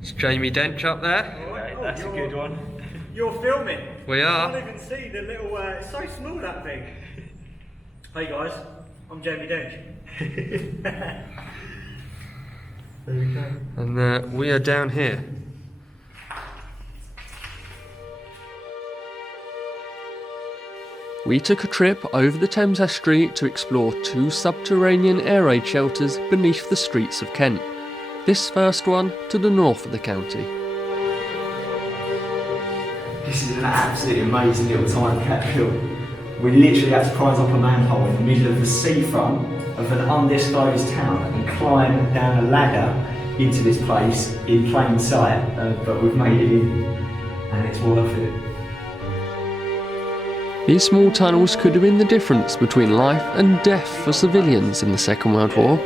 It's Jamie Dench up there. Oh, that's a good one. You're filming. We are. I can't even see the little, it's so small, that thing. Hey guys, I'm Jamie Dench. There we go. And we are down here. We took a trip over the Thames Estuary to explore two subterranean air raid shelters beneath the streets of Kent. This first one to the north of the county. This is an absolutely amazing little time capsule. We literally had to prize up a manhole in the middle of the seafront of an undisclosed town and climb down a ladder into this place in plain sight, but we've made it in and it's worth it. These small tunnels could have been the difference between life and death for civilians in the Second World War.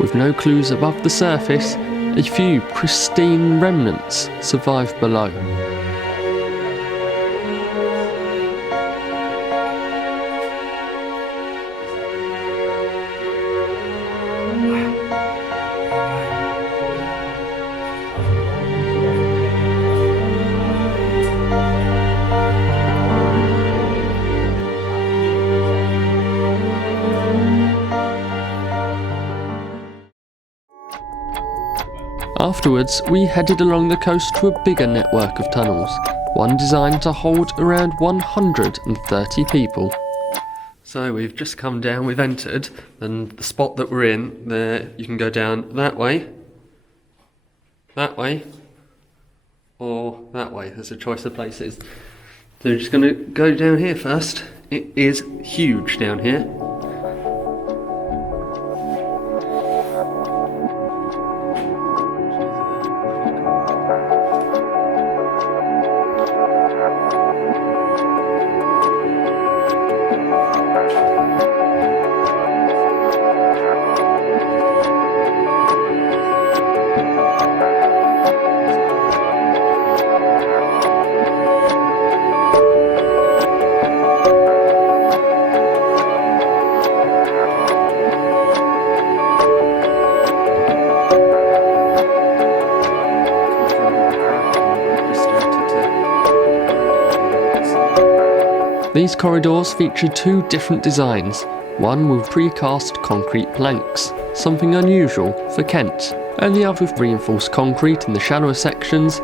With no clues above the surface, a few pristine remnants survive below. Afterwards, we headed along the coast to a bigger network of tunnels, one designed to hold around 130 people. So we've just come down, we've entered, and the spot that we're in, there you can go down that way, or that way. There's a choice of places. So we're just going to go down here first. It is huge down here. These corridors feature two different designs, one with precast concrete planks, something unusual for Kent, and the other with reinforced concrete in the shallower sections